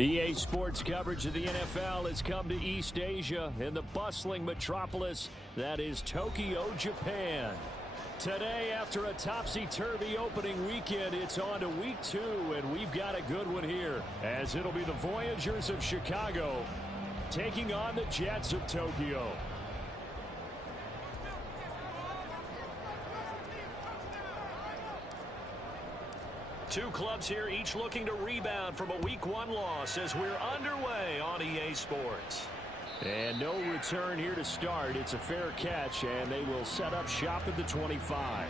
EA Sports coverage of the NFL has come to East Asia in the bustling metropolis that is Tokyo, Japan. Today, after a topsy-turvy opening weekend, it's on to week 2, and we've got a good one here, as it'll be the Voyagers of Chicago taking on the Jets of Tokyo. Two clubs here, each looking to rebound from a Week 1 loss as we're underway on EA Sports. And no return here to start. It's a fair catch, and they will set up shop at the 25.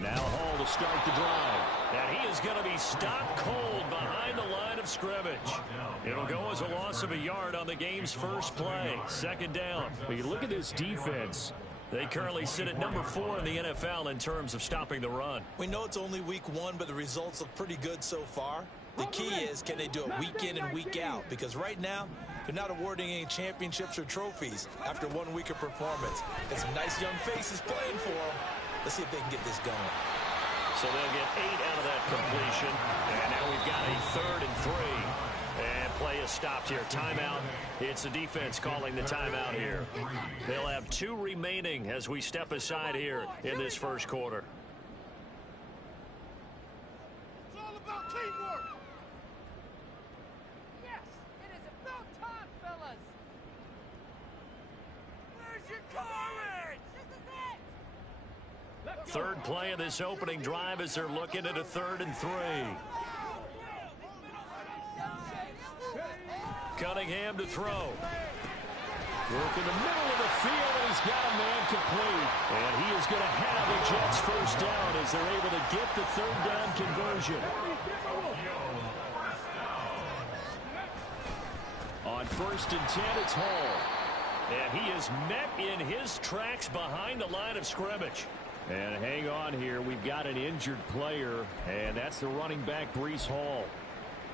Now Hall to start the drive. And he is going to be stopped cold behind the line of scrimmage. It'll go as a loss of a yard on the game's first play. Second down. But you look at this defense. They currently sit at number 4 in the NFL in terms of stopping the run. We know it's only week 1, but the results look pretty good so far. The key is, can they do it week in and week out? Because right now, they're not awarding any championships or trophies after 1 week of performance. And some nice young faces playing for them. Let's see if they can get this going. So they'll get 8 out of that completion. And now we've got a 3rd and 3. And play is stopped here. Timeout. It's the defense calling the timeout here. They'll have 2 remaining as we step aside here in this first quarter. It's all about teamwork. Yes, it is about time, fellas. Where's your courage? This is it. Third play of this opening drive as they're looking at a 3rd and 3. Cunningham to throw. Work in the middle of the field, and he's got a man complete. And he is going to have the Jets first down as they're able to get the 3rd down conversion. On 1st and 10, it's Hall. And he is met in his tracks behind the line of scrimmage. And hang on here, we've got an injured player, and that's the running back, Breece Hall.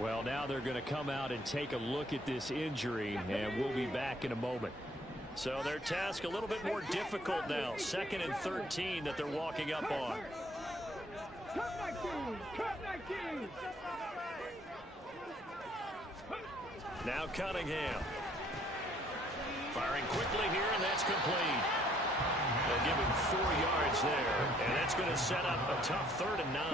Well, now they're going to come out and take a look at this injury, and we'll be back in a moment. So their task a little bit more difficult now. 2nd and 13 that they're walking up on. Now Cunningham. Firing quickly here, and that's complete. They'll give him 4 yards there, and that's going to set up a tough 3rd and 9.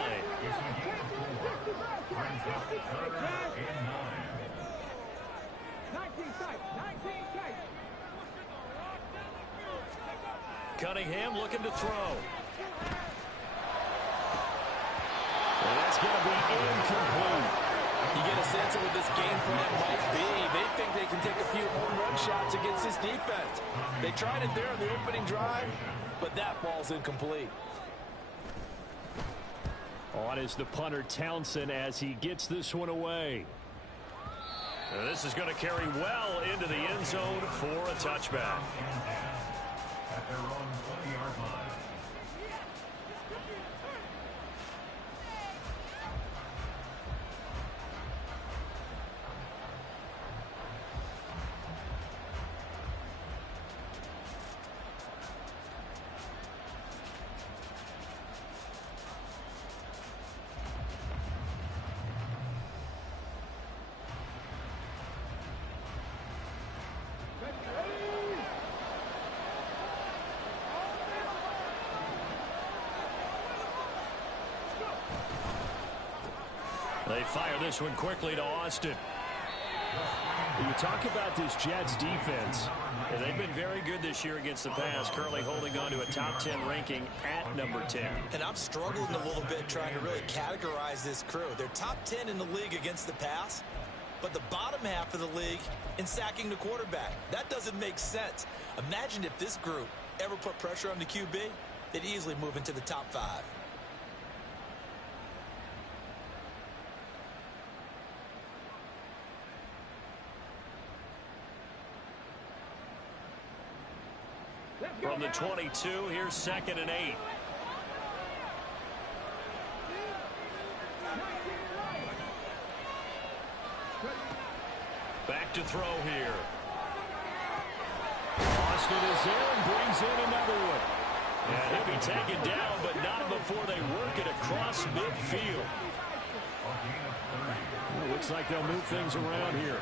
Cunningham looking to throw. And that's going to be incomplete. You get a sense of what this game plan might be. They think they can take a few home run shots against this defense. They tried it there on the opening drive, but that ball's incomplete. On is the punter Townsend as he gets this one away. And this is going to carry well into the end zone for a touchback. At their own 20-yard line. They fire this one quickly to Austin. You talk about this Jets defense. And they've been very good this year against the pass, currently holding on to a top 10 ranking at number 10. And I'm struggling a little bit trying to really categorize this crew. They're top 10 in the league against the pass, but the bottom half of the league in sacking the quarterback. That doesn't make sense. Imagine if this group ever put pressure on the QB, they'd easily move into the top 5. From the 22, here's 2nd and 8. Back to throw here. Austin is there and brings in another one. And he'll be taken down, but not before they work it across midfield. Well, looks like they'll move things around here.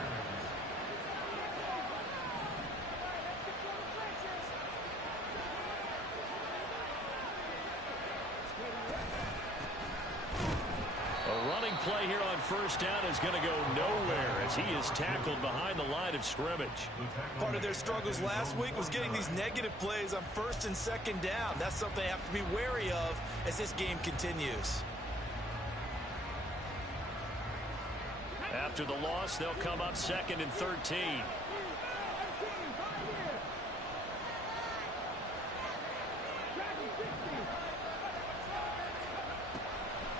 A running play here on 1st down is going to go nowhere as he is tackled behind the line of scrimmage. Part of their struggles last week was getting these negative plays on 1st and 2nd down. That's something they have to be wary of as this game continues. After the loss, they'll come up 2nd and 13.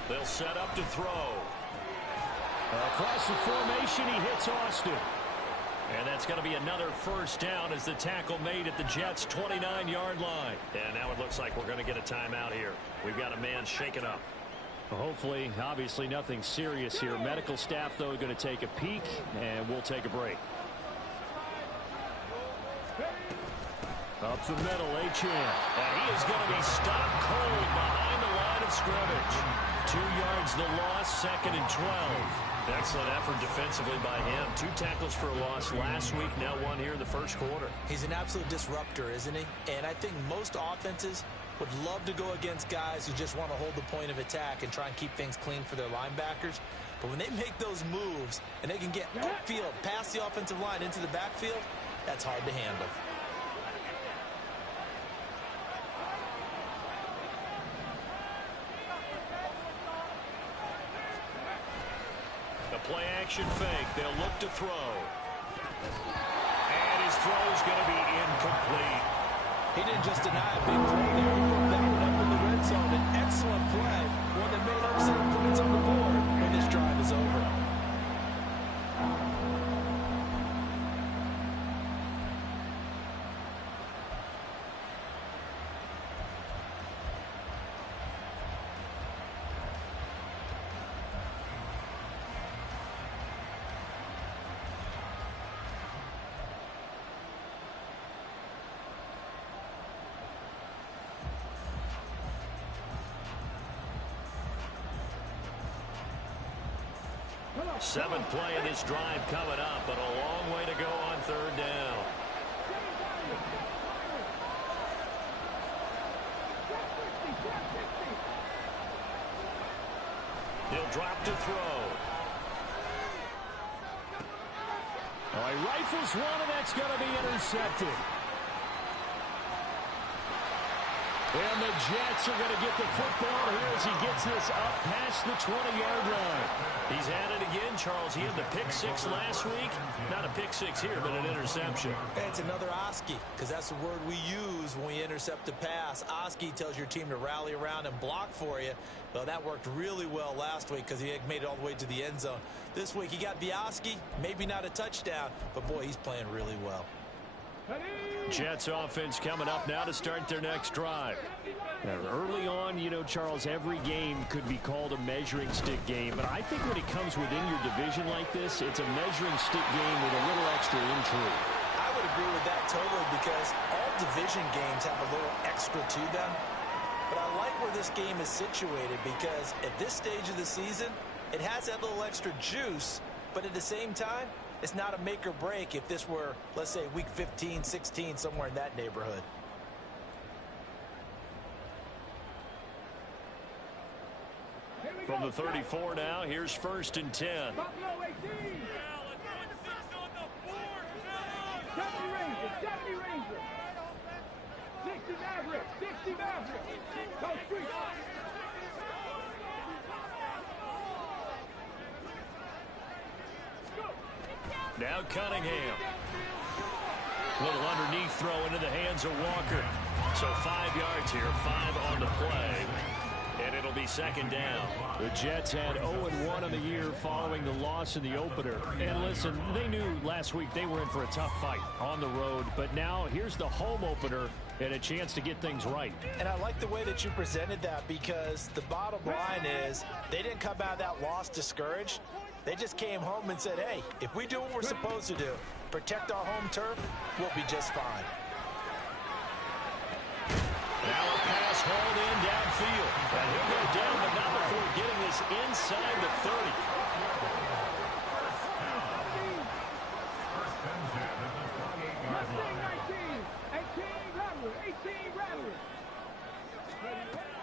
They'll set up to throw. Across the formation, he hits Austin. And that's going to be another 1st down as the tackle made at the Jets' 29-yard line. And now it looks like we're going to get a timeout here. We've got a man shaken up. Well, hopefully, obviously nothing serious here. Medical staff, though, going to take a peek, and we'll take a break. Up the middle, Achane. And he is going to be stopped cold behind the line of scrimmage. 2 yards the loss, 2nd and 12. Excellent effort defensively by him. 2 tackles for a loss last week, now 1 here in the 1st quarter. He's an absolute disruptor, isn't he? And I think most offenses would love to go against guys who just want to hold the point of attack and try and keep things clean for their linebackers. But when they make those moves and they can get upfield, past the offensive line into the backfield, that's hard to handle. Play action fake. They'll look to throw. And his throw is going to be incomplete. He didn't just deny a big play there. He put that one up in the red zone. An excellent play. One that made upset points on the board when this drive is over. Seventh play of this drive coming up, but a long way to go on 3rd down. He'll drop to throw. Oh, he rifles one, and that's going to be intercepted. And the Jets are going to get the football here as he gets this up past the 20-yard line. He's had it again, Charles. He had the pick 6 last week. Not a pick 6 here, but an interception. It's another Oski, because that's the word we use when we intercept a pass. Oski tells your team to rally around and block for you. Well, that worked really well last week because he made it all the way to the end zone. This week he got the Oski, maybe not a touchdown, but boy, he's playing really well. Jets offense coming up now to start their next drive. Early on, you know, Charles, every game could be called a measuring stick game, but I think when it comes within your division like this, it's a measuring stick game with a little extra intrigue. I would agree with that totally, because all division games have a little extra to them. But I like where this game is situated, because at this stage of the season, it has that little extra juice, but at the same time, it's not a make or break if this were, let's say, week 15, 16, somewhere in that neighborhood. From the 34 now, here's 1st and 10. Now Cunningham. Little underneath throw into the hands of Walker. So 5 yards here, 5 on the play. And it'll be 2nd down. The Jets had 0-1 on the year following the loss in the opener. And listen, they knew last week they were in for a tough fight on the road. But now here's the home opener and a chance to get things right. And I like the way that you presented that, because the bottom line is they didn't come out of that loss discouraged. They just came home and said, hey, if we do what we're supposed to do, protect our home turf, we'll be just fine. Now a pass hauled in downfield. And he'll go down, but not before getting this inside the 30.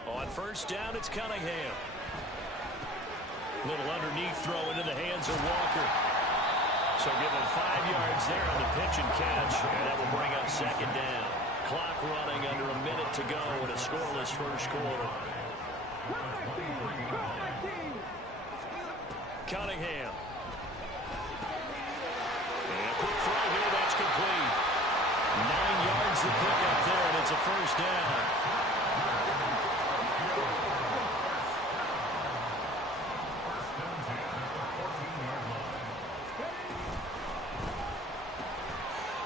On first down, it's Cunningham. Little underneath throw into the hands of Walker. So give him 5 yards there on the pitch and catch. And that will bring up second down. Clock running under a minute to go in a scoreless first quarter. Cunningham. And a quick throw here, that's complete. 9 yards to pick up there, and it's a first down.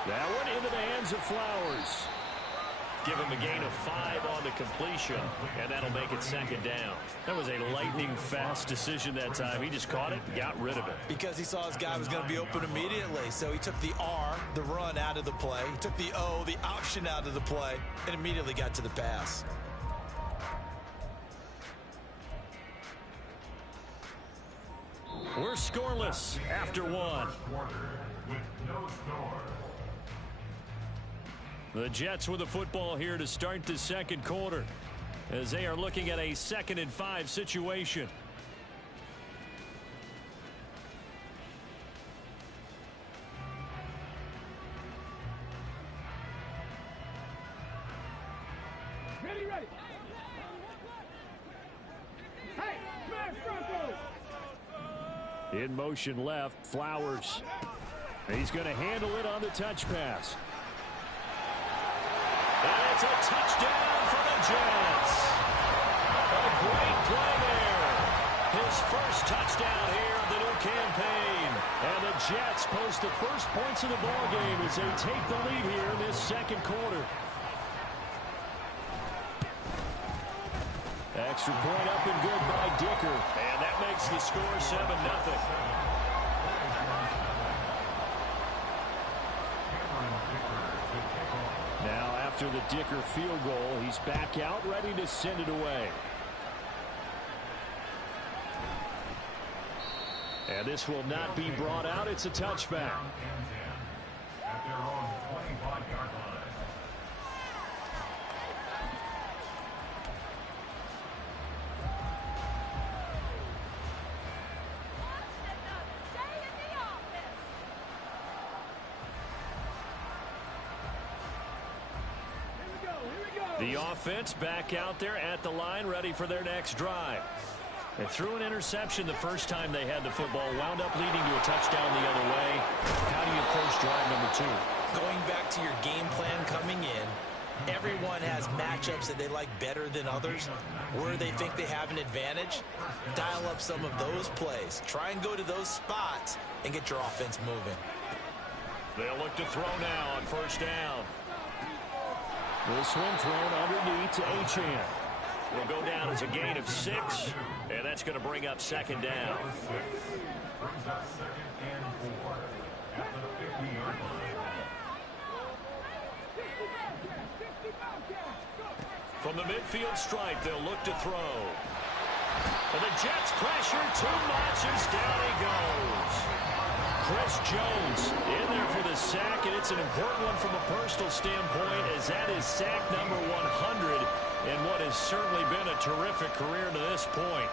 That one into the hands of Flowers. Give him a gain of 5 on the completion, and that'll make it second down. That was a lightning-fast decision that time. He just caught it and got rid of it. Because he saw his guy was going to be open immediately, so he took the R, the run, out of the play. He took the O, the option, out of the play, and immediately got to the pass. We're scoreless after one. With no score. The Jets with the football here to start the second quarter, as they are looking at a 2nd and 5 situation. Ready. Hey, smash Bronco! In motion left, Flowers. He's going to handle it on the touch pass. And it's a touchdown for the Jets. A great play there. His first touchdown here of the new campaign. And the Jets post the first points of the ballgame as they take the lead here in this second quarter. Extra point up and good by Dicker. And that makes the score 7-0. Now after the Dicker field goal, he's back out ready to send it away. And this will not be brought out. It's a touchback. At their own 25-yard line. The offense back out there at the line, ready for their next drive. They threw an interception the first time they had the football, wound up leading to a touchdown the other way. How do you approach drive number 2? Going back to your game plan coming in, everyone has matchups that they like better than others. Where they think they have an advantage, dial up some of those plays. Try and go to those spots and get your offense moving. They'll look to throw now on first down. This one thrown underneath to Achane. Will go down as a gain of 6, and that's going to bring up second down. Brings up 2nd and 4 at the 50-yard line. From the midfield stripe, they'll look to throw. And the Jets pressure too much as down he goes. Chris Jones in there for the sack, and it's an important one from a personal standpoint, as that is sack number 100 in what has certainly been a terrific career to this point.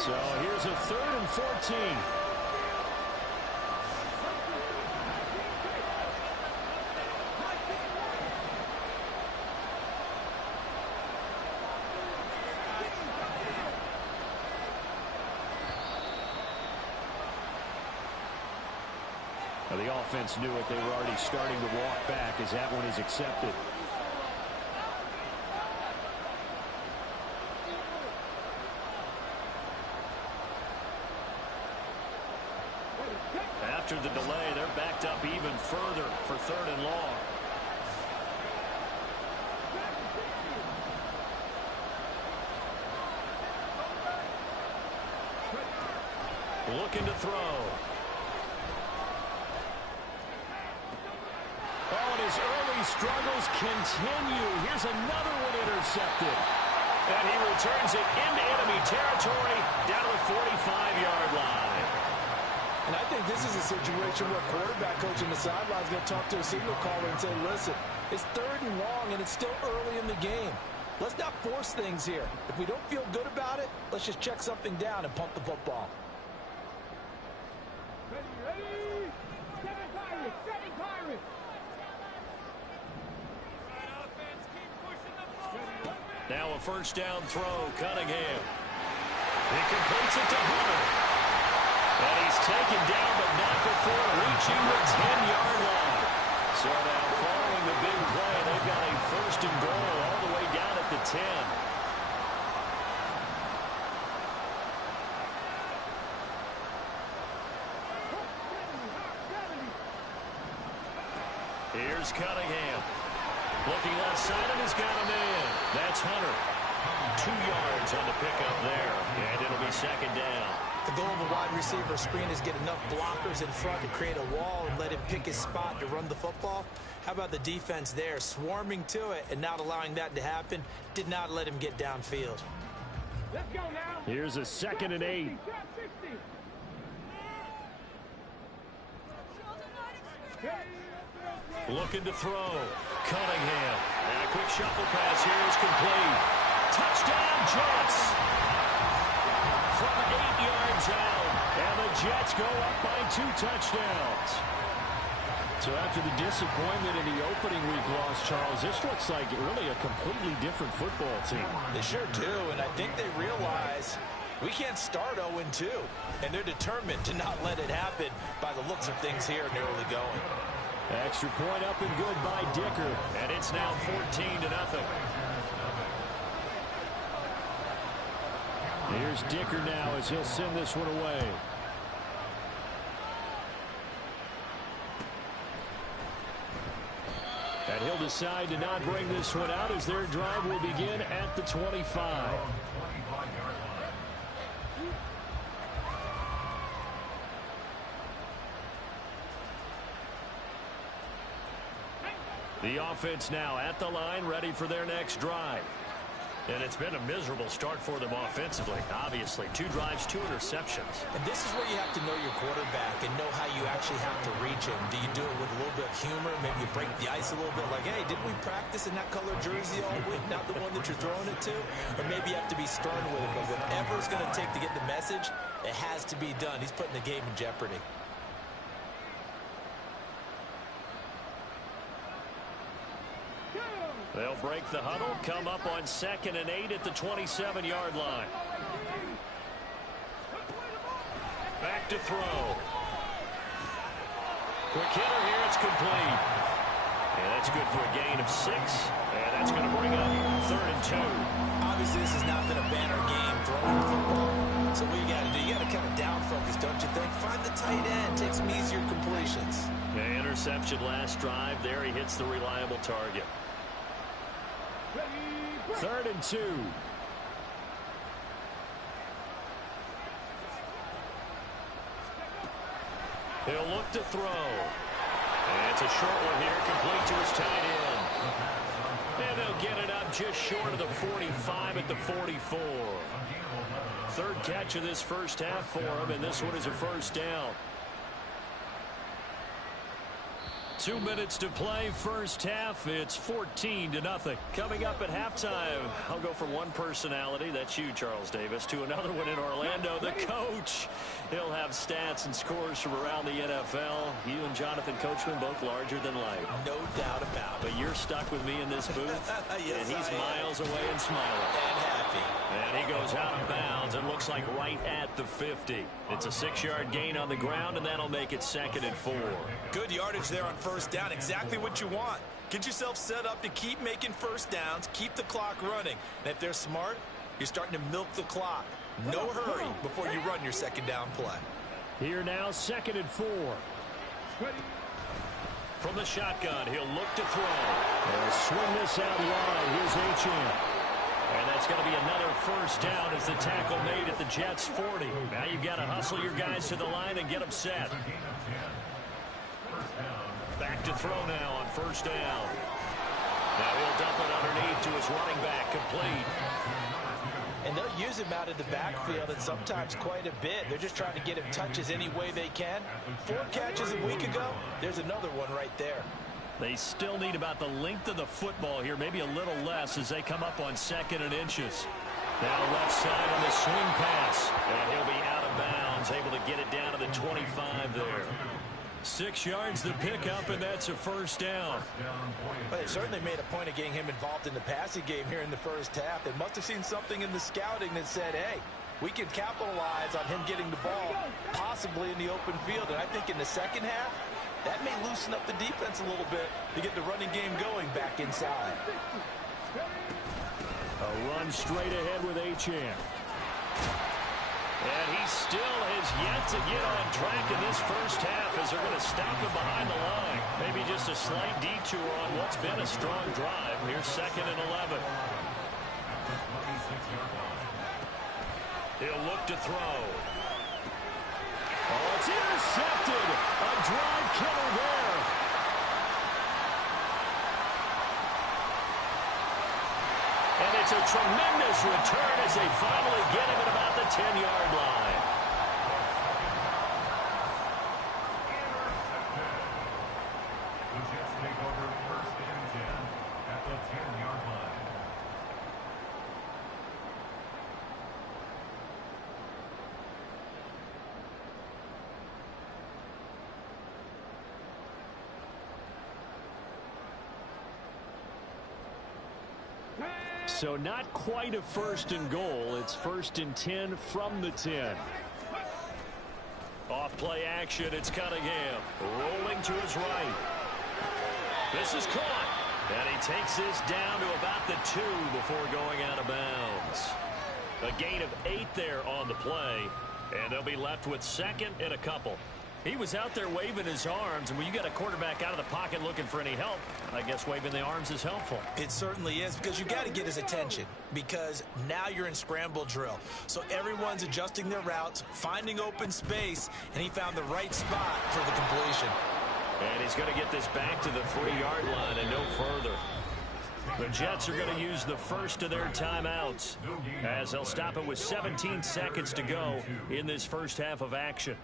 So here's a 3rd and 14. The offense knew it. They were already starting to walk back as that one is accepted. After the delay, they're backed up even further for 3rd and long. Looking to throw. Oh, and his early struggles continue. Here's another one intercepted. And he returns it into enemy territory down to the 45-yard line. And I think this is a situation where quarterback coach on the sideline is going to talk to a signal caller and say, listen, it's 3rd and long and it's still early in the game. Let's not force things here. If we don't feel good about it, let's just check something down and punt the football. Ready? 7 Pirates! 7 Pirates! Now a 1st down throw, Cunningham. He completes it to Hunter. And he's taken down, but not before reaching the 10-yard line. So now following the big play, they've got a 1st and goal all the way down at the 10. Here's Cunningham. Looking left side, and he's got a man. That's Hunter. 2 yards on the pickup there, and it'll be 2nd down. The goal of a wide receiver screen is get enough blockers in front to create a wall and let him pick his spot to run the football. How about the defense there, swarming to it and not allowing that to happen? Did not let him get downfield. Let's go now. Here's a 2nd and 8. Shot 60. Looking to throw. Cunningham. And a quick shuffle pass here is complete. Touchdown, Jets. From 8 yards out. And the Jets go up by 2 touchdowns. So after the disappointment in the opening week loss, Charles, this looks like really a completely different football team. They sure do, and I think they realize we can't start 0-2. And they're determined to not let it happen by the looks of things here in the early going. Extra point up and good by Dicker. And it's now 14-0. Here's Dicker now as he'll send this one away. And he'll decide to not bring this one out as their drive will begin at the 25. The offense now at the line, ready for their next drive. And it's been a miserable start for them offensively, obviously. 2 drives, 2 interceptions. And this is where you have to know your quarterback and know how you actually have to reach him. Do you do it with a little bit of humor? Maybe you break the ice a little bit like, hey, didn't we practice in that color jersey all week, not the one that you're throwing it to? Or maybe you have to be stern with it, but whatever it's going to take to get the message, it has to be done. He's putting the game in jeopardy. They'll break the huddle, come up on 2nd and 8 at the 27-yard line. Back to throw. Quick hitter here, it's complete. And that's good for a gain of 6. And that's going to bring up 3rd and 2. Obviously, this has not been a banner game throwing the football. So what you got to do, you got to kind of down focus, don't you think? Find the tight end, take some easier completions. Yeah, interception last drive. There he hits the reliable target. 3rd and 2. He'll look to throw. And it's a short one here, complete to his tight end. And they'll get it up just short of the 45 at the 44. 3rd catch of this first half for him, and this one is a 1st down. 2 minutes to play, first half. It's 14-0. Coming up at halftime, I'll go from one personality, that's you, Charles Davis, to another one in Orlando, the coach. He'll have stats and scores from around the NFL. You and Jonathan Coachman, both larger than life. No doubt about it. But you're stuck with me in this booth, Yes, and he's I am. miles away and smiling. And happy. And he goes out of bounds and looks like right at the 50. It's a 6-yard gain on the ground, and that'll make it 2nd and 4. Good yardage there on 1st down. Exactly what you want. Get yourself set up to keep making 1st downs, keep the clock running. And if they're smart, you're starting to milk the clock. No hurry before you run your 2nd down play. Here now, 2nd and 4. From the shotgun, he'll look to throw. They'll swing this out wide. Here's Achane. And that's going to be another first down as the tackle made at the Jets' 40. Now you've got to hustle your guys to the line and get them set. Back to throw now on first down. Now he'll dump it underneath to his running back, complete. And they'll use him out of the backfield, and sometimes quite a bit. They're just trying to get him touches any way they can. 4 catches a week ago, there's another one right there. They still need about the length of the football here, maybe a little less as they come up on 2nd and inches. Now left side on the swing pass, and he'll be out of bounds, able to get it down to the 25 there. 6 yards to pick up, and that's a first down. Well, they certainly made a point of getting him involved in the passing game here in the first half. They must have seen something in the scouting that said, hey, we can capitalize on him getting the ball, possibly in the open field. And I think in the second half, that may loosen up the defense a little bit to get the running game going back inside. A run straight ahead with Achane. And he still has yet to get on track in this first half as they're going to stop him behind the line. Maybe just a slight detour on what's been a strong drive. Here's 2nd and 11. He'll look to throw. Oh, it's intercepted. A drive killer there. And it's a tremendous return as they finally get him at about the 10-yard line. The Jets take over 1st and 10 at the 10-yard line. So not quite a 1st and goal. It's 1st and 10 from the 10. Off play action. It's Cunningham rolling to his right. This is caught. And he takes this down to about the 2 before going out of bounds. A gain of 8 there on the play. And they'll be left with 2nd and a couple. He was out there waving his arms, and when you got a quarterback out of the pocket looking for any help, I guess waving the arms is helpful. It certainly is, because you got to get his attention, because now you're in scramble drill. So everyone's adjusting their routes, finding open space, and he found the right spot for the completion. And he's going to get this back to the 3-yard line and no further. The Jets are going to use the first of their timeouts as they'll stop it with 17 seconds to go in this first half of action.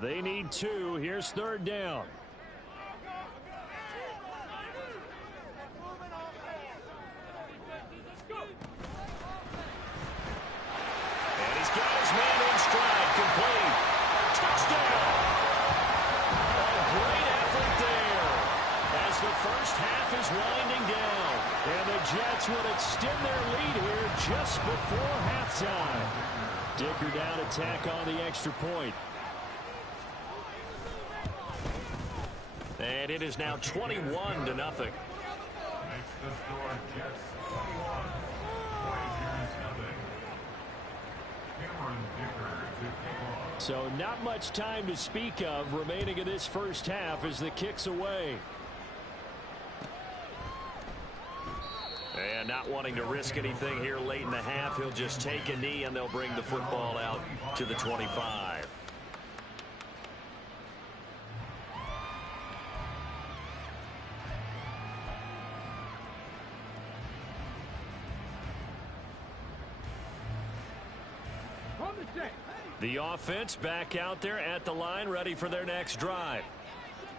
They need 2. Here's 3rd down. And he's got his man in stride, complete. Touchdown! A great effort there as the first half is winding down. And the Jets would extend their lead here just before halftime. Dicker down to tack on the extra point. And it is now 21-0. Makes the score Jets 21, Blazers nothing. Cameron Dicker to kick off. So not much time to speak of remaining in this first half as the kick's away. And not wanting to risk anything here late in the half, he'll just take a knee and they'll bring the football out to the 25. The offense back out there at the line, ready for their next drive.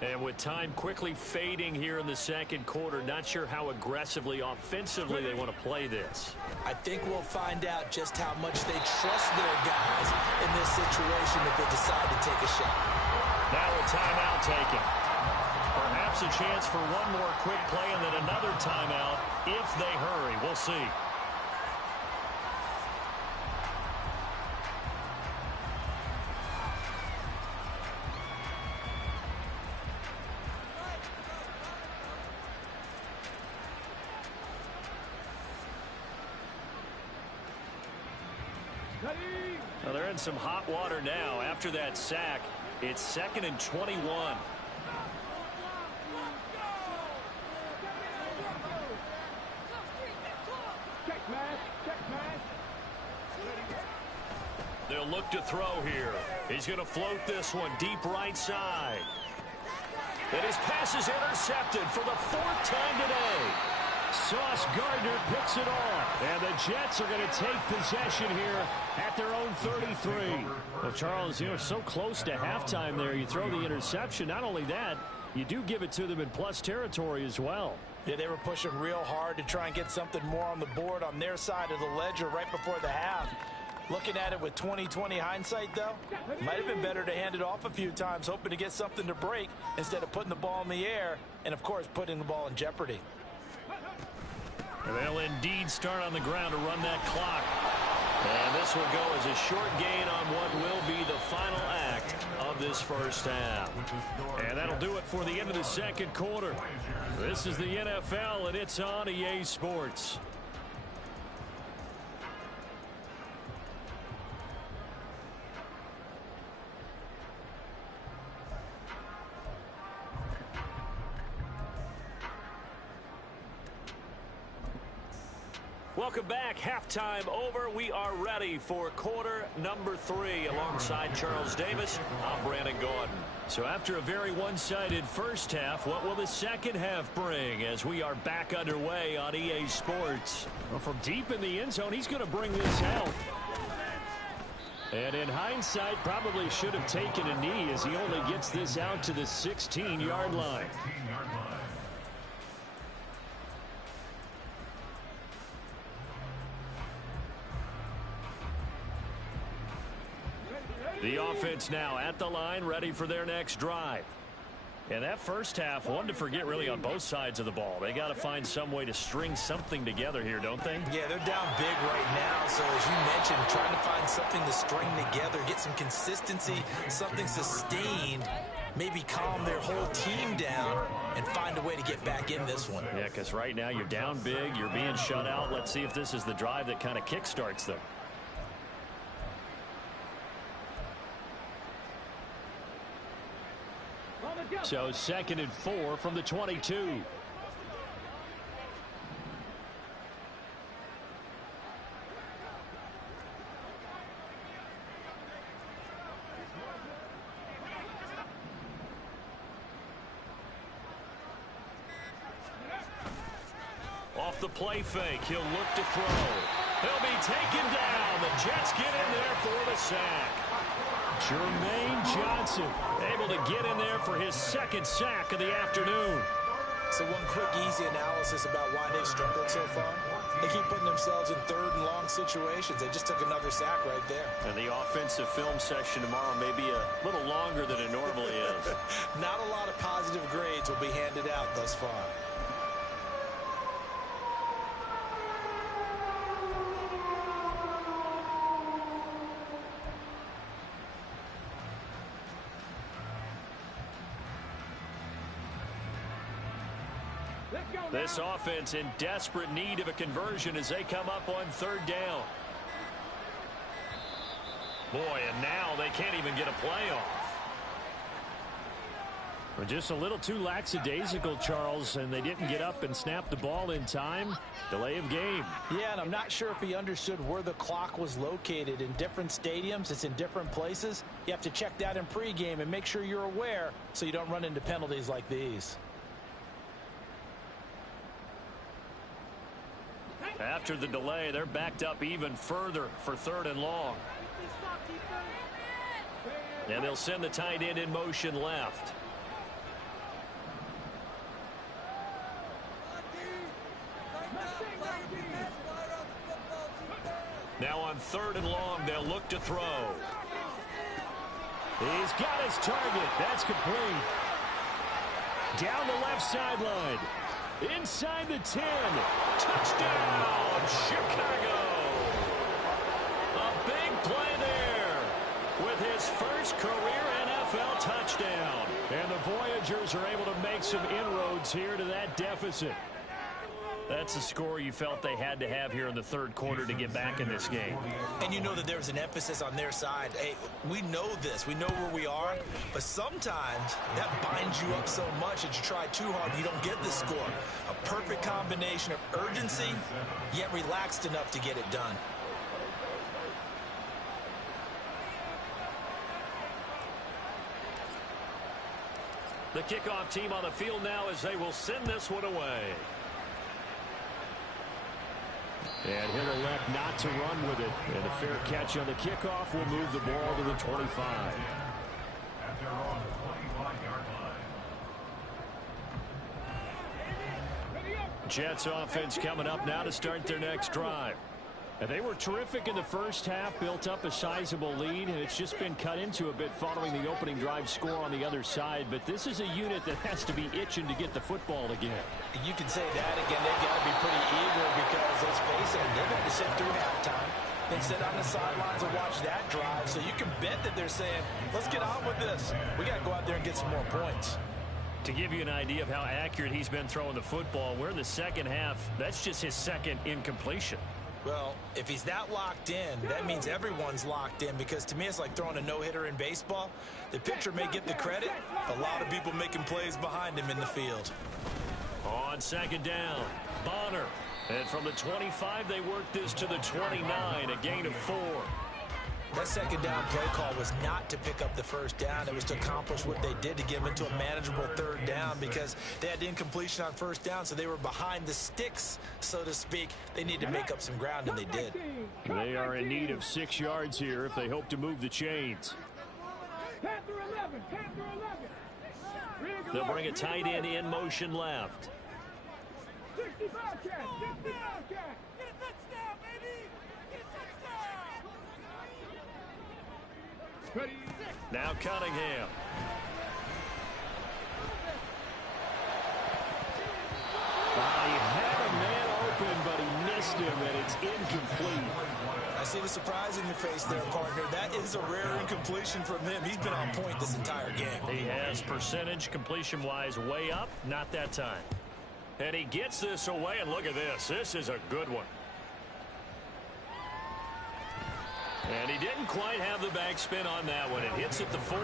And with time quickly fading here in the second quarter, not sure how aggressively, offensively they want to play this. I think we'll find out just how much they trust their guys in this situation if they decide to take a shot. Now a timeout taken. Perhaps a chance for one more quick play and then another timeout if they hurry. We'll see. Ready? Well, they're in some hot water now. After that sack, it's 2nd and 21. Check pass. Check pass. They'll look to throw here. He's going to float this one deep right side. And his pass is intercepted for the 4th time today. Sauce Gardner picks it off. And the Jets are going to take possession here at their own 33. Well, Charles, you know, so close to halftime there. You throw the interception. Not only that, you do give it to them in plus territory as well. Yeah, they were pushing real hard to try and get something more on the board on their side of the ledger right before the half. Looking at it with 20/20 hindsight, though, might have been better to hand it off a few times, hoping to get something to break instead of putting the ball in the air and, of course, putting the ball in jeopardy. And they'll indeed start on the ground to run that clock. And this will go as a short gain on what will be the final act of this first half. And that'll do it for the end of the 2nd quarter. This is the NFL, and it's on EA Sports. Welcome back. Halftime over. We are ready for quarter number 3. Alongside Charles Davis, I'm Brandon Gaudin. So after a very one-sided first half, what will the second half bring as we are back underway on EA Sports? Well, from deep in the end zone, he's going to bring this out. And in hindsight, probably should have taken a knee as he only gets this out to the 16-yard line. The offense now at the line, ready for their next drive. And that first half, one to forget really on both sides of the ball. They got to find some way to string something together here, don't they? Yeah, they're down big right now. So as you mentioned, trying to find something to string together, get some consistency, something sustained, maybe calm their whole team down and find a way to get back in this one. Yeah, because right now you're down big, you're being shut out. Let's see if this is the drive that kind of kickstarts them. So 2nd and 4 from the 22. Off the play fake, he'll look to throw. He'll be taken down. The Jets get in there for the sack. Jermaine Johnson able to get in there for his 2nd sack of the afternoon. So one quick, easy analysis about why they've struggled so far. They keep putting themselves in 3rd and long situations. They just took another sack right there. And the offensive film session tomorrow may be a little longer than it normally is. Not a lot of positive grades will be handed out thus far. This offense in desperate need of a conversion as they come up on 3rd down. Boy, and now they can't even get a play off. We're just a little too lackadaisical, Charles, and they didn't get up and snap the ball in time. Delay of game. Yeah, and I'm not sure if he understood where the clock was located. In different stadiums, it's in different places. You have to check that in pregame and make sure you're aware so you don't run into penalties like these. After the delay, they're backed up even further for 3rd and long. And they'll send the tight end in motion left. Now on 3rd and long, they'll look to throw. He's got his target. That's complete. Down the left sideline. Inside the 10. Touchdown, Chicago. A big play there with his first career NFL touchdown. And the Voyagers are able to make some inroads here to that deficit. That's a score you felt they had to have here in the third quarter to get back in this game. And you know that there's an emphasis on their side. Hey, we know this. We know where we are. But sometimes that binds you up so much that you try too hard and you don't get the score. A perfect combination of urgency, yet relaxed enough to get it done. The kickoff team on the field now as they will send this one away. And he'll elect not to run with it. And a fair catch on the kickoff will move the ball to the 25. After on the 25-yard line. Jets offense coming up now to start their next drive. And they were terrific in the first half, built up a sizable lead, and it's just been cut into a bit following the opening drive score on the other side. But this is a unit that has to be itching to get the football again. You can say that again. They've got to be pretty eager because, let's face it, they've had to sit through halftime, then sit on the sidelines and watch that drive. So you can bet that they're saying, let's get on with this. We got to go out there and get some more points. To give you an idea of how accurate he's been throwing the football, we're in the second half. That's just his second incompletion. Well, if he's that locked in, that means everyone's locked in, because to me it's like throwing a no-hitter in baseball. The pitcher may get the credit. A lot of people making plays behind him in the field. On second down, Bonner. And from the 25, they work this to the 29, a gain of 4. That second down play call was not to pick up the first down. It was to accomplish what they did, to get them into a manageable third down, because they had incompletion on first down, so they were behind the sticks, so to speak. They need to make up some ground, and they did. They are in need of 6 yards here if they hope to move the chains. They'll bring a tight end in motion left. 65 catch, 65 catch. Get a touchdown, baby. Get a touchdown. Ready. Now Cunningham. He had a man open, but he missed him, and it's incomplete. I see the surprise in your face there, partner. That is a rare incompletion from him. He's been on point this entire game. He has percentage completion-wise way up, not that time. And he gets this away, and look at this. This is a good one. And he didn't quite have the backspin on that one. It hits at the 4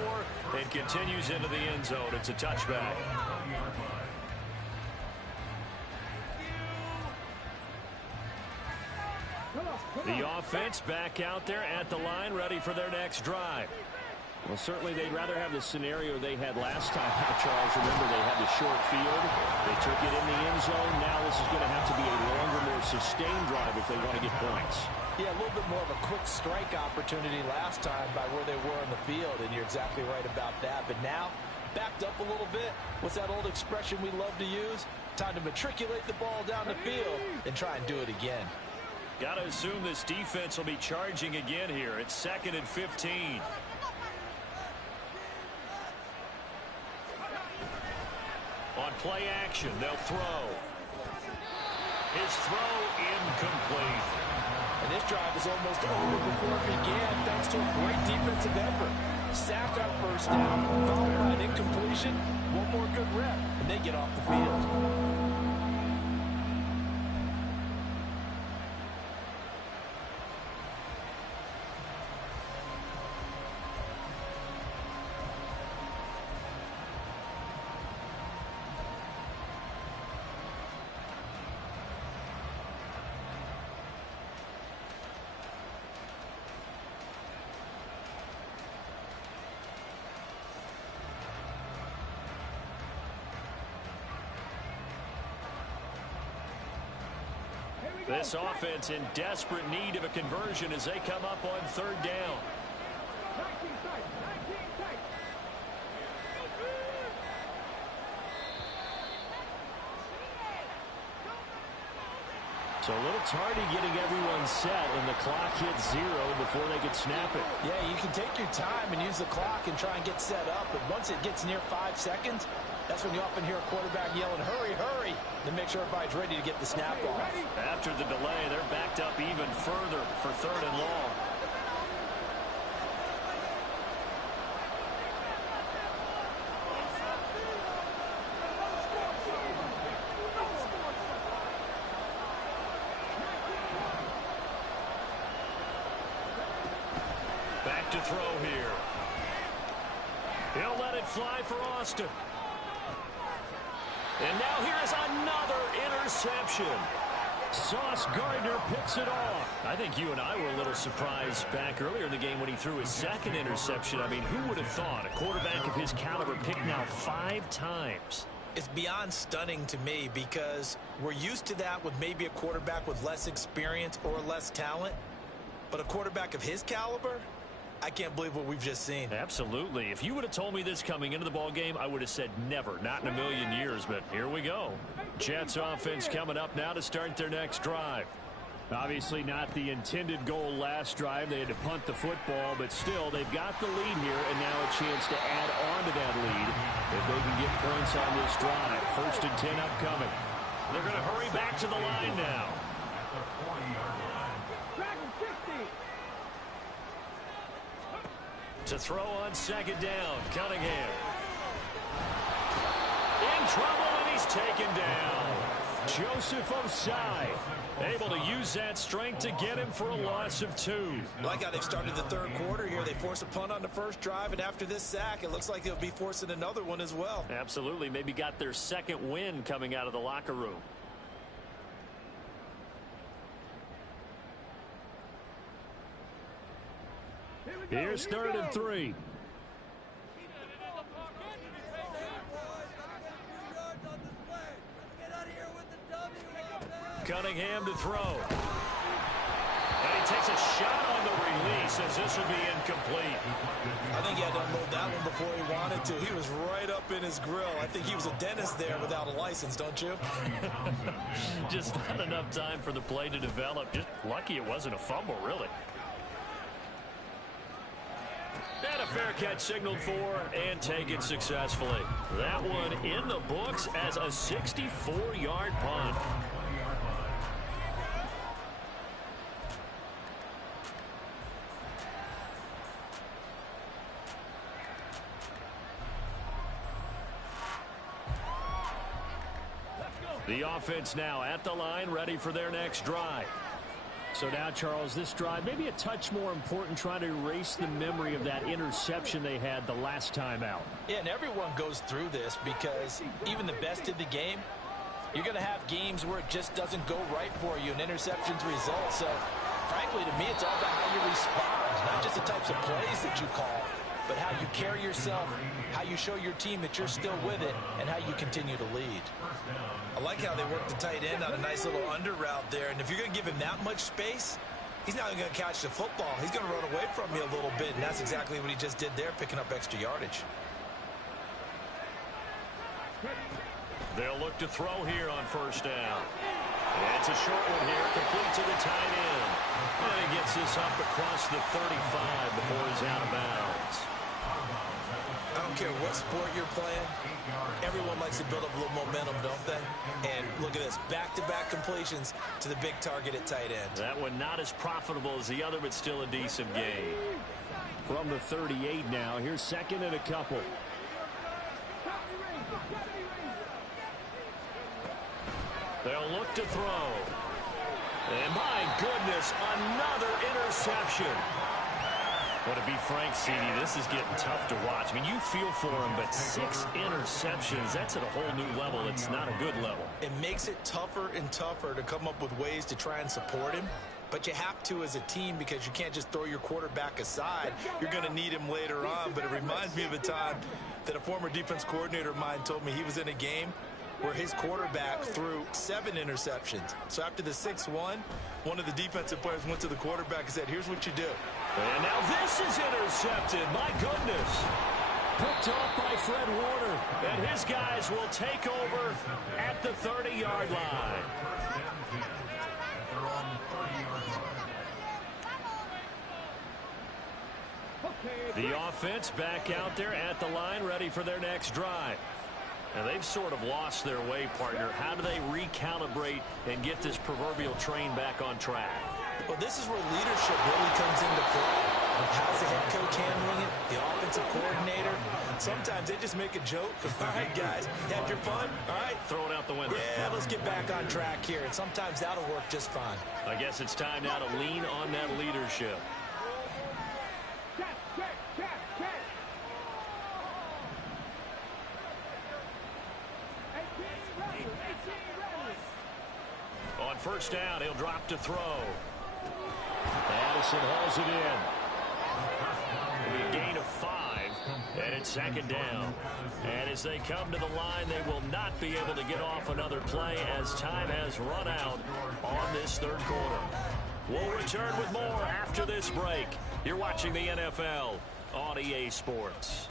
and continues into the end zone. It's a touchback. The offense back out there at the line, ready for their next drive. Well, certainly they'd rather have the scenario they had last time, Charles. Remember, they had the short field. They took it in the end zone. Now this is going to have to be a longer, more sustained drive if they want to get points. Yeah, a little bit more of a quick strike opportunity last time by where they were in the field, and you're exactly right about that. But now, backed up a little bit. What's that old expression we love to use? Time to matriculate the ball down the field and try and do it again. Got to assume this defense will be charging again here. It's 2nd and 15. On play action, they'll throw. His throw incomplete. And this drive is almost over before it began, thanks to a great defensive effort. Sack on first down, followed by an incompletion. One more good rep, and they get off the field. This offense in desperate need of a conversion as they come up on 3rd down. 19 tight, 19 tight. So a little tardy getting everyone set, and the clock hits 0 before they could snap it. Yeah, you can take your time and use the clock and try and get set up, but once it gets near 5 seconds, that's when you often hear a quarterback yelling, hurry, hurry, to make sure everybody's ready to get the snap off. After the delay, they're backed up even further for 3rd and long. throw here. He'll let it fly for Austin. And now here's another interception. Sauce Gardner picks it off. I think you and I were a little surprised back earlier in the game when he threw his second interception. I mean, who would have thought a quarterback of his caliber picked now 5 times? It's beyond stunning to me because we're used to that with maybe a quarterback with less experience or less talent. But a quarterback of his caliber, I can't believe what we've just seen. Absolutely. If you would have told me this coming into the ball game, I would have said never, not in a million years. But here we go. Jets offense coming up now to start their next drive. Obviously not the intended goal last drive. They had to punt the football, but still they've got the lead here and now a chance to add on to that lead if they can get points on this drive. 1st and 10 upcoming. They're going to hurry back to the line now. To throw on 2nd down, Cunningham. In trouble, and he's taken down. Joseph Osai able to use that strength to get him for a loss of 2. I like how they've started the 3rd quarter here. They force a punt on the first drive, and after this sack, it looks like they'll be forcing another one as well. Absolutely. Maybe got their 2nd win coming out of the locker room. Here's 3rd and 3. Cunningham to throw. And he takes a shot on the release as this will be incomplete. I think he had to unload that one before he wanted to. He was right up in his grill. I think he was a dentist there without a license, don't you? Just not enough time for the play to develop. Just lucky it wasn't a fumble, really. And a fair catch signaled for and taken successfully. That one in the books as a 64-yard punt. The offense now at the line, ready for their next drive. So now, Charles, this drive maybe a touch more important, trying to erase the memory of that interception they had the last time out. Yeah, and everyone goes through this because even the best in the game, you're going to have games where it just doesn't go right for you and interceptions result. So, frankly, to me, it's all about how you respond, not just the types of plays that you call, but how you carry yourself, how you show your team that you're still with it, and how you continue to lead. I like how they work the tight end on a nice little under route there. And if you're going to give him that much space, he's not going to catch the football. He's going to run away from you a little bit, and that's exactly what he just did there, picking up extra yardage. They'll look to throw here on 1st down. And it's a short one here, complete to the tight end. And he gets this up across the 35 before he's out of bounds. I don't care what sport you're playing. Everyone likes to build up a little momentum, don't they? And look at this, back-to-back completions to the big target at tight end. That one not as profitable as the other, but still a decent gain. From the 38 now, here's 2nd and a couple. They'll look to throw. And my goodness, another interception. Well, to be frank, CD, this is getting tough to watch. I mean, you feel for him, but 6 interceptions, that's at a whole new level. It's not a good level. It makes it tougher and tougher to come up with ways to try and support him. But you have to as a team because you can't just throw your quarterback aside. You're going to need him later on. But it reminds me of a time that a former defense coordinator of mine told me he was in a game where his quarterback threw 7 interceptions. So after the 6th one of the defensive players went to the quarterback and said, here's what you do. And now this is intercepted. My goodness. Picked off by Fred Warner. And his guys will take over at the 30-yard line. The offense back out there at the line, ready for their next drive. And they've sort of lost their way, partner. How do they recalibrate and get this proverbial train back on track? Well, this is where leadership really comes into play. How's the head coach handling it? The offensive coordinator? Sometimes they just make a joke. All right, guys, had your fun? All right. Throw it out the window. Yeah, let's get back on track here. And sometimes that'll work just fine. I guess it's time now to lean on that leadership. first down, he'll drop to throw. Addison hauls it in. It'll be a gain of 5, and it's second down. And as they come to the line, they will not be able to get off another play as time has run out on this third quarter. We'll return with more after this break. You're watching the NFL on EA Sports.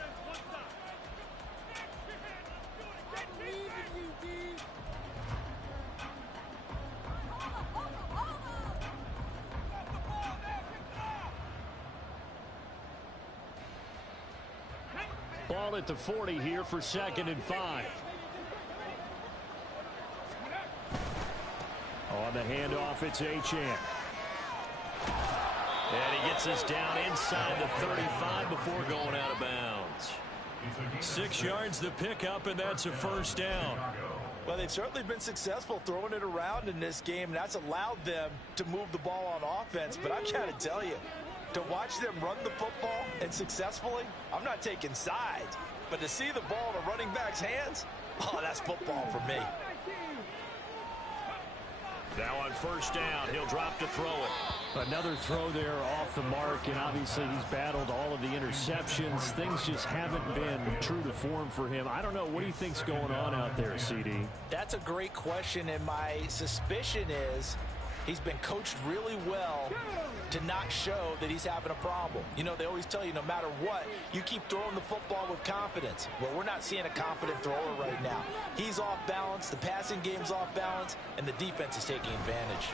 Ball at the 40 here for 2nd and 5. On the handoff, it's Achane. And he gets us down inside the 35 before going out of bounds. 6 yards the pickup, and that's a first down. Well, they've certainly been successful throwing it around in this game, and that's allowed them to move the ball on offense. But I've got to tell you, to watch them run the football and successfully, I'm not taking sides. But to see the ball in a running back's hands, oh, that's football for me. Now on first down, he'll drop to throw it. Another throw there off the mark, and obviously he's battled all of the interceptions. Things just haven't been true to form for him. I don't know. What do you think's going on out there, CD? That's a great question, and my suspicion is he's been coached really well to not show that he's having a problem. You know, they always tell you no matter what, you keep throwing the football with confidence. Well, we're not seeing a confident thrower right now. He's off balance, the passing game's off balance, and the defense is taking advantage.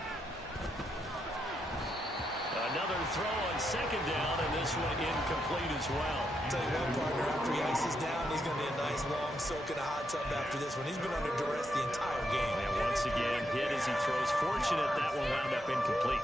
Another throw on second down, and this one incomplete as well. I'll tell you what, partner, after he ices down, he's going to be a nice long soak in a hot tub after this one. He's been under duress the entire game. And once again, hit as he throws. Fortunate that one wound up incomplete.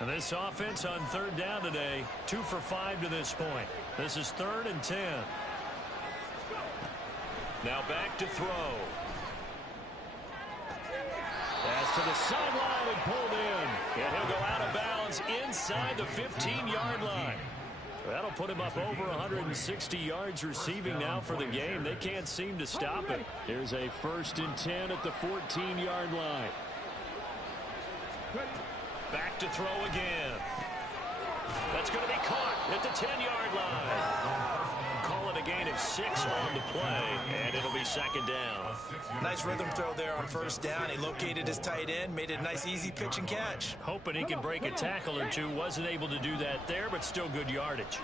And this offense on third down today, 2 for 5 to this point. This is 3rd and 10. Now back to throw. Pass to the sideline and pulled in. And he'll go out of bounds inside the 15-yard line. That'll put him up over 160 yards receiving now for the game. They can't seem to stop it. Here's a 1st and 10 at the 14-yard line. Back to throw again. That's going to be caught at the 10-yard line. Call it a gain of 6 on the play, and it'll be 2nd down. Nice rhythm throw there on first down. He located his tight end, made it a nice easy pitch and catch. Hoping he can break a tackle or two. Wasn't able to do that there, but still good yardage.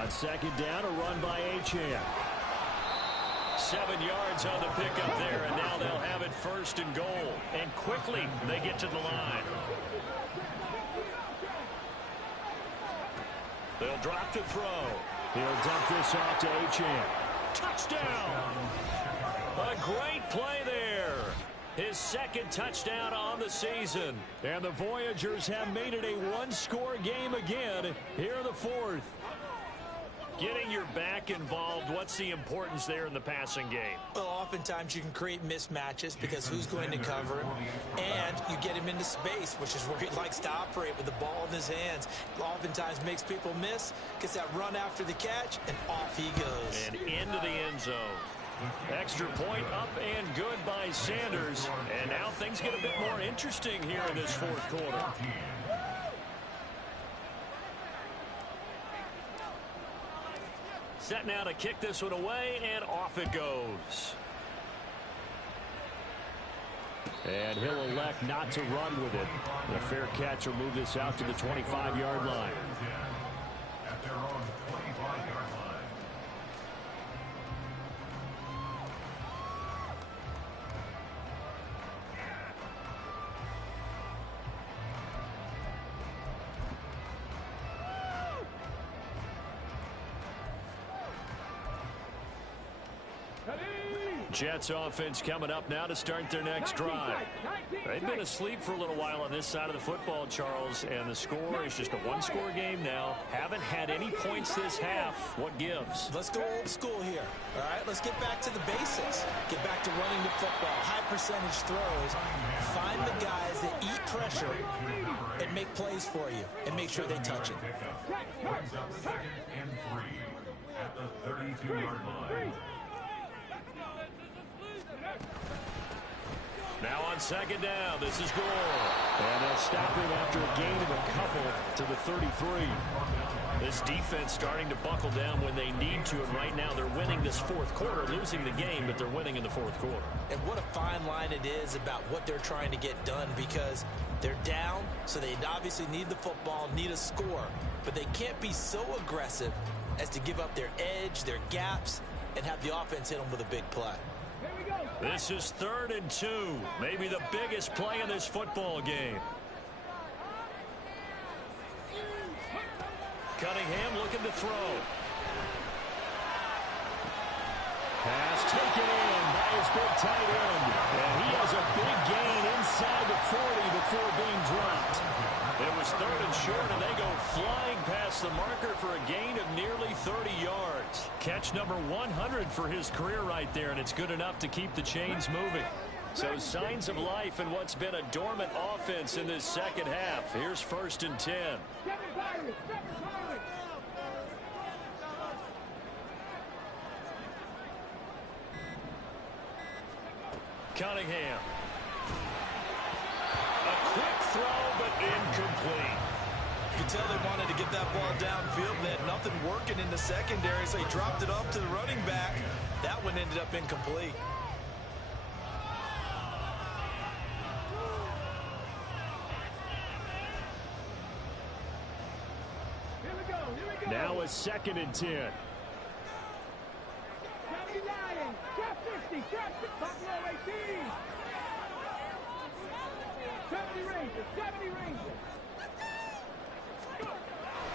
On second down, a run by Achane. 7 yards on the pickup there, and now they'll have it 1st and goal. And quickly, they get to the line. They'll drop to throw. He'll dump this off to Achane. Touchdown! A great play there. His 2nd touchdown on the season. And the Voyagers have made it a one-score game again here in the 4th. Getting your back involved, what's the importance there in the passing game? Well, oftentimes you can create mismatches because who's going to cover him, and you get him into space, which is where he likes to operate with the ball in his hands. Oftentimes makes people miss, gets that run after the catch, and off he goes. And into the end zone. Extra point up and good by Sanders. And now things get a bit more interesting here in this 4th quarter. Set now to kick this one away, and off it goes. And he'll elect not to run with it. The fair catch will move this out to the 25-yard line. At their own 25-yard line. Jets offense coming up now to start their next drive. They've been asleep for a little while on this side of the football, Charles, and the score is just a one-score game now. Haven't had any points this half. What gives? Let's go old school here. All right, let's get back to the basics. Get back to running the football, high percentage throws. Find the guys that eat pressure and make plays for you and make sure they touch it. Brings up 2nd and 3 at the 32-yard line. Now on 2nd down, this is Gore. And they'll stop him after a gain of a couple to the 33. This defense starting to buckle down when they need to, and right now they're winning this fourth quarter, losing the game, but they're winning in the fourth quarter. And what a fine line it is about what they're trying to get done, because they're down, so they obviously need the football, need a score, but they can't be so aggressive as to give up their edge, their gaps, and have the offense hit them with a big play. This is 3rd and 2, maybe the biggest play in this football game. Cunningham looking to throw. Pass taken in by his big tight end. And he has a big gain inside the 40 before being dropped. It was 3rd and short, and they go flying past the marker for a gain of nearly 30 yards. Catch number 100 for his career right there, and it's good enough to keep the chains moving. So signs of life in what's been a dormant offense in this second half. Here's 1st and 10. Cunningham. A quick throw, but incomplete. You can tell they wanted to get that ball downfield. They had nothing working in the secondary, so he dropped it off to the running back. That one ended up incomplete. Now a 2nd and 10.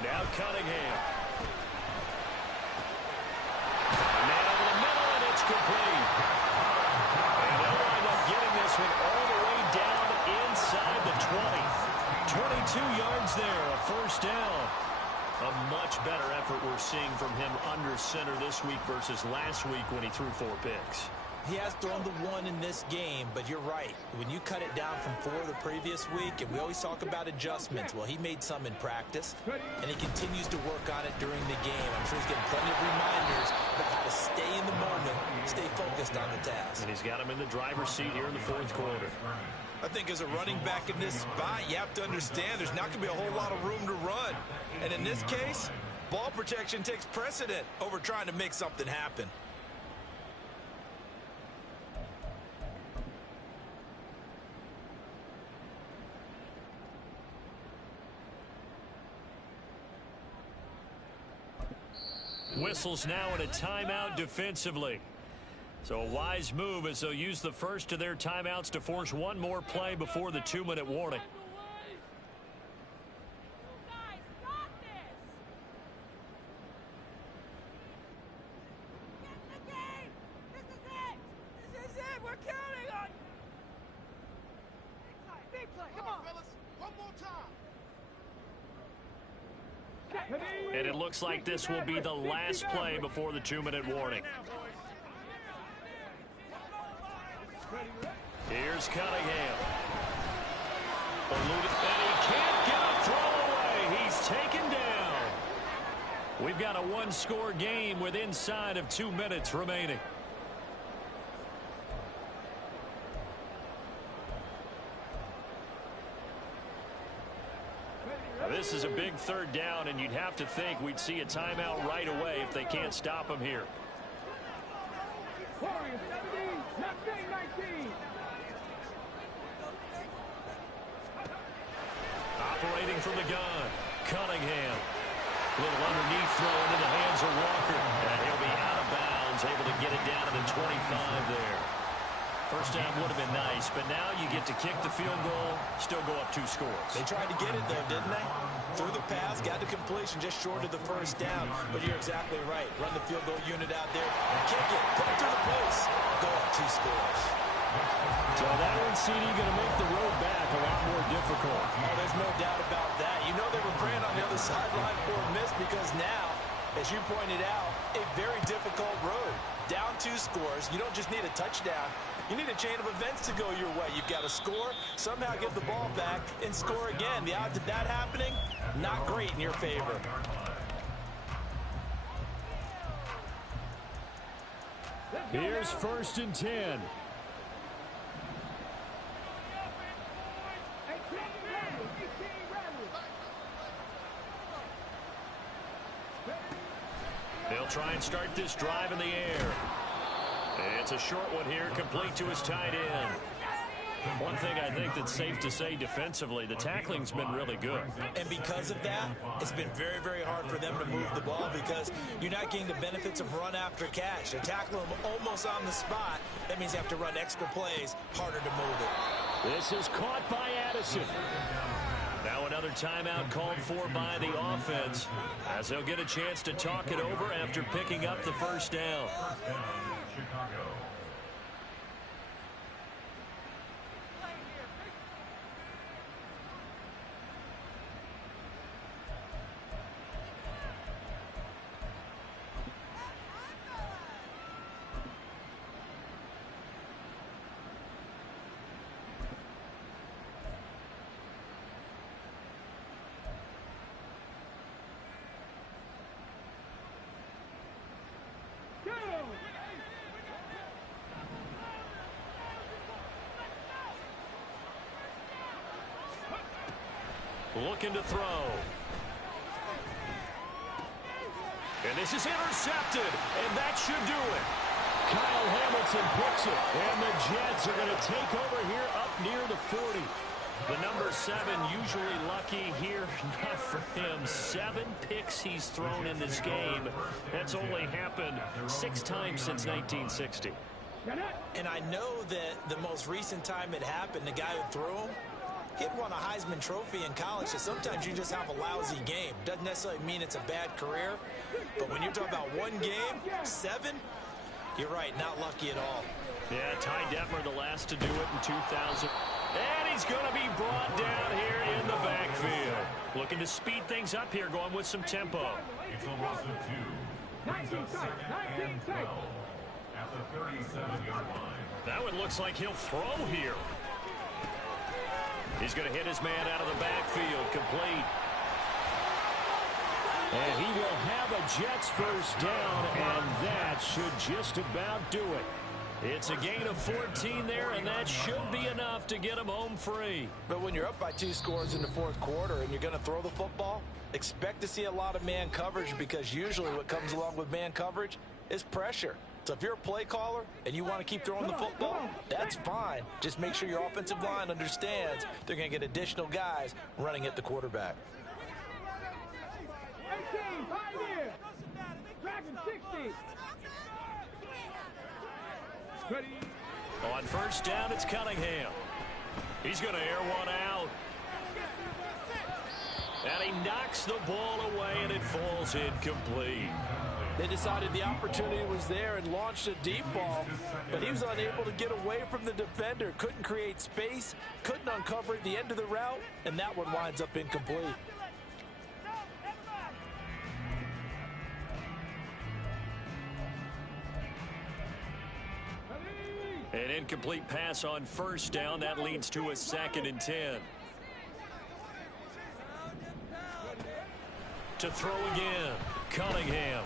Now Cunningham. Man over the middle, and it's complete. And they'll wind up getting this one all the way down inside the 20. 22 yards there, a 1st down. A much better effort we're seeing from him under center this week versus last week when he threw 4 picks. He has thrown the 1 in this game, but you're right. When you cut it down from 4 the previous week, and we always talk about adjustments, well, he made some in practice, and he continues to work on it during the game. I'm sure he's getting plenty of reminders about how to stay in the moment, stay focused on the task. And he's got him in the driver's seat here in the 4th quarter. I think as a running back in this spot, you have to understand there's not going to be a whole lot of room to run. And in this case, ball protection takes precedent over trying to make something happen. Whistles now in a timeout defensively. So a wise move as they'll use the first of their timeouts to force one more play before the 2-minute warning. And it looks like this will be the last play before the 2-minute warning. Here's Cunningham. And he can't get a throw away. He's taken down. We've got a one-score game with inside of 2 minutes remaining. Now, this is a big 3rd down, and you'd have to think we'd see a timeout right away if they can't stop him here. Operating from the gun, Cunningham. A little underneath throw into the hands of Walker. And he'll be out of bounds, able to get it down to the 25 there. First down would have been nice, but now you get to kick the field goal, still go up 2 scores. They tried to get it, though, didn't they? Threw the pass, got the completion just short of the first down. But you're exactly right. Run the field goal unit out there, kick it, put it through the post, go up scores. So that one, CD, going to make the road back a lot more difficult. Oh, there's no doubt about that. You know they were praying on the other sideline for a miss because now, as you pointed out, a very difficult road. Down 2 scores. You don't just need a touchdown. You need a chain of events to go your way. You've got to score, somehow get the ball back, and score again. The odds of that happening, not great in your favor. Here's 1st and 10. They'll try and start this drive in the air. It's a short one here, complete to his tight end. One thing I think that's safe to say defensively, the tackling's been really good. And because of that, it's been very, very hard for them to move the ball because you're not getting the benefits of run after catch. They tackle them almost on the spot. That means you have to run extra plays, harder to move it. This is caught by Addison. Now another timeout called for by the offense as they'll get a chance to talk it over after picking up the first down. Chicago. Looking to throw. And this is intercepted, and that should do it. Kyle Hamilton picks it, and the Jets are going to take over here up near the 40. The number 7 usually lucky here, not for him. 7 picks he's thrown in this game. That's only happened 6 times since 1960. And I know that the most recent time it happened, the guy who threw him, he'd won a Heisman Trophy in college, so sometimes you just have a lousy game. Doesn't necessarily mean it's a bad career, but when you're talking about one game, 7, you're right, not lucky at all. Yeah, Ty Detmer the last to do it in 2000. And he's going to be brought down here in the backfield. Looking to speed things up here, going with some tempo. It's a loss of 2. Brings up 2nd and 12 at the 37-yard line. That one looks like he'll throw here. He's going to hit his man out of the backfield, complete. And he will have a Jets first down, and that should just about do it. It's a gain of 14 there, and that should be enough to get him home free. But when you're up by 2 scores in the 4th quarter and you're going to throw the football, expect to see a lot of man coverage because usually what comes along with man coverage is pressure. So if you're a play caller and you want to keep throwing the football, that's fine. Just make sure your offensive line understands they're going to get additional guys running at the quarterback. 18, Pioneer. Dragon 60. Ready. On first down, it's Cunningham. He's going to air one out. And he knocks the ball away, and it falls incomplete. They decided the opportunity was there and launched a deep ball, but he was unable to get away from the defender, couldn't create space, couldn't uncover at the end of the route, and that one winds up incomplete. An incomplete pass on first down. That leads to a 2nd and 10. To throw again, Cunningham.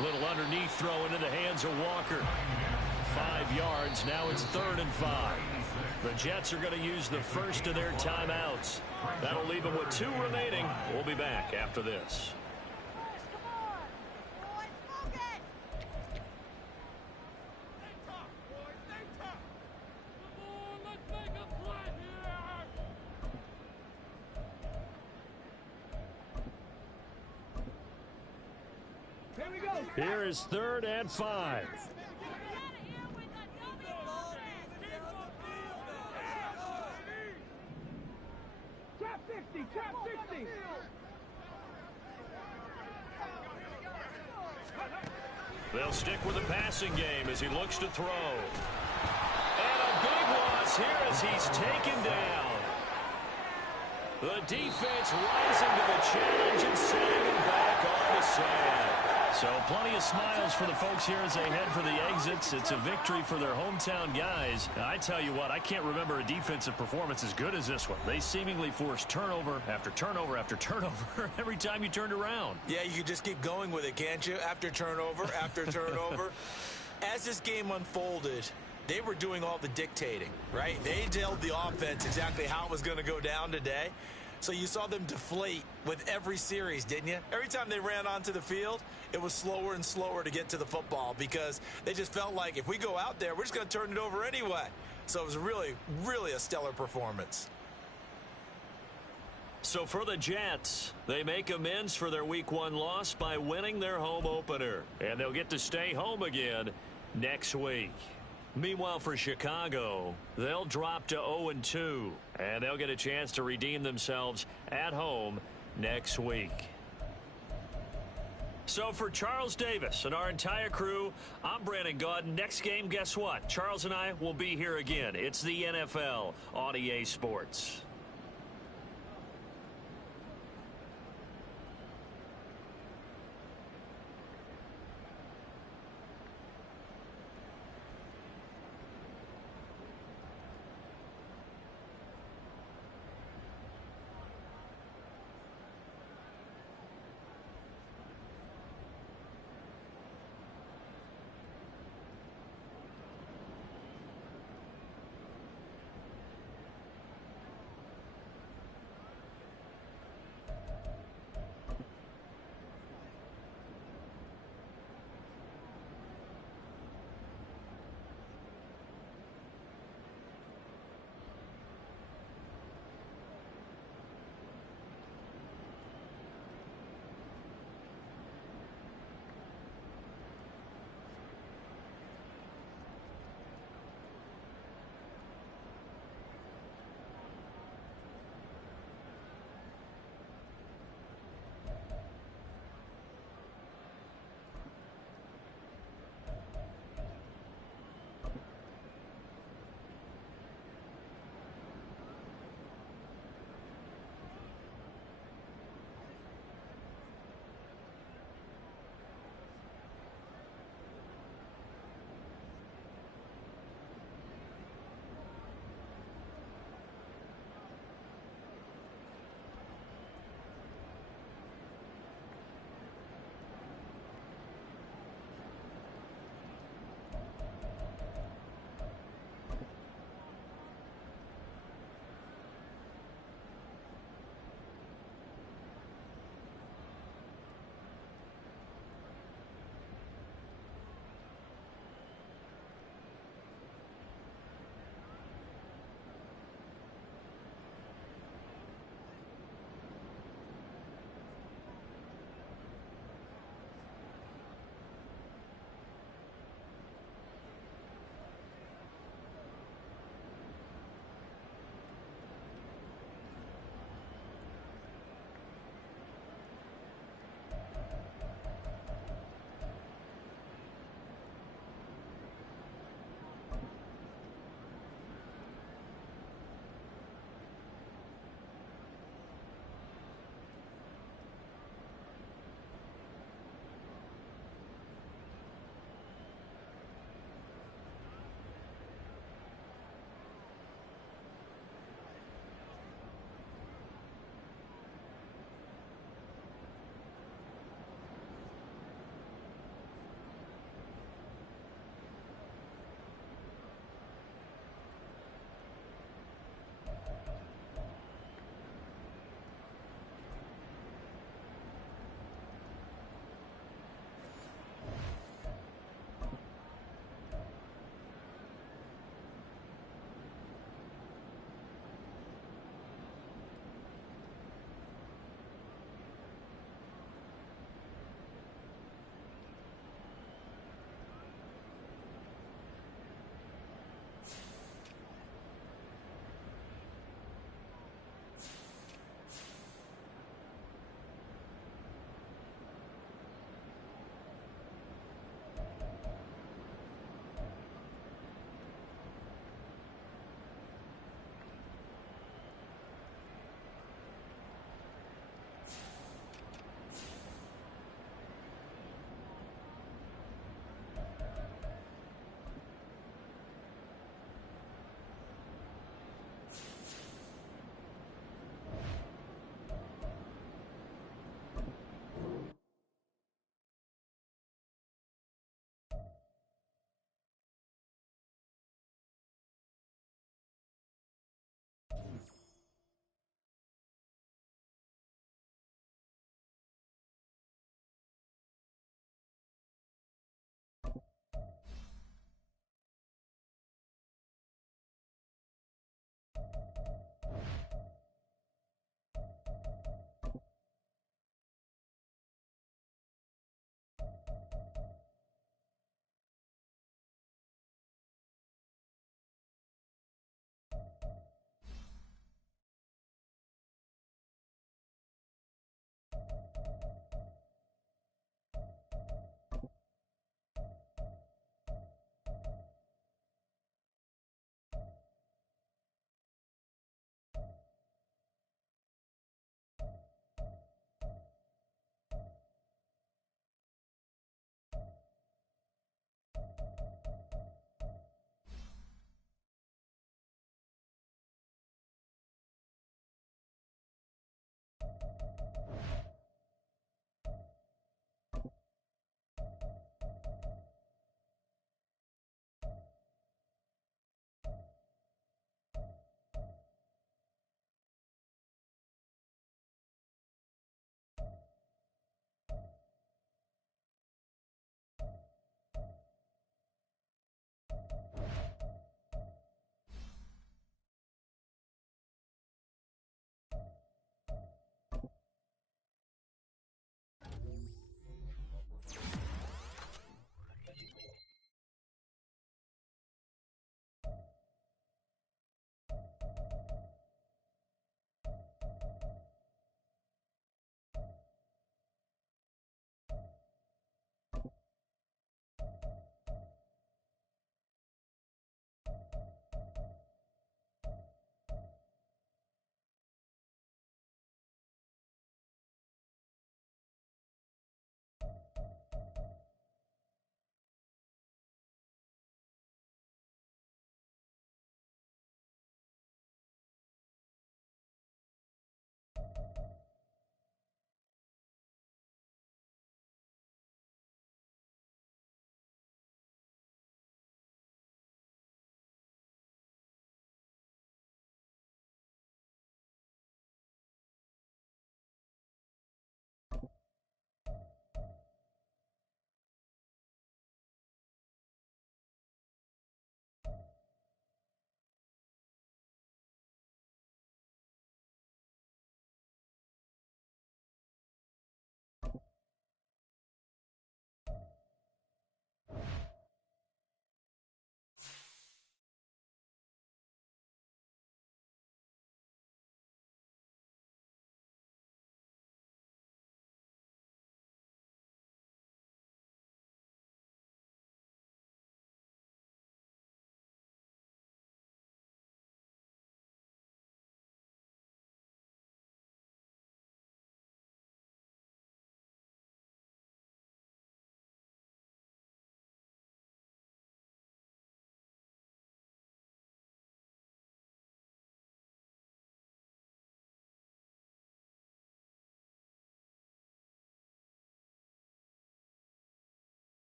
Little underneath throw into the hands of Walker. 5 yards. Now it's 3rd and 5. The Jets are going to use the first of their timeouts. That'll leave them with 2 remaining. We'll be back after this. Here is 3rd and 5. Trap 60, trap 60. They'll stick with the passing game as he looks to throw. And a big loss here as he's taken down. The defense rising to the challenge and sending him back on the sand. So plenty of smiles for the folks here as they head for the exits. It's a victory for their hometown guys. Now, I tell you what, I can't remember a defensive performance as good as this one. They seemingly forced turnover after turnover after turnover every time you turned around. Yeah, you could just keep going with it, can't you? After turnover, after turnover. As this game unfolded, they were doing all the dictating, right? They told the offense exactly how it was going to go down today. So you saw them deflate with every series, didn't you? Every time they ran onto the field, it was slower and slower to get to the football because they just felt like if we go out there, we're just going to turn it over anyway. So it was really, really a stellar performance. So for the Jets, they make amends for their Week 1 loss by winning their home opener. And they'll get to stay home again next week. Meanwhile, for Chicago, they'll drop to 0-2, and they'll get a chance to redeem themselves at home next week. So for Charles Davis and our entire crew, I'm Brandon Gaudin. Next game, guess what? Charles and I will be here again. It's the NFL on EA Sports.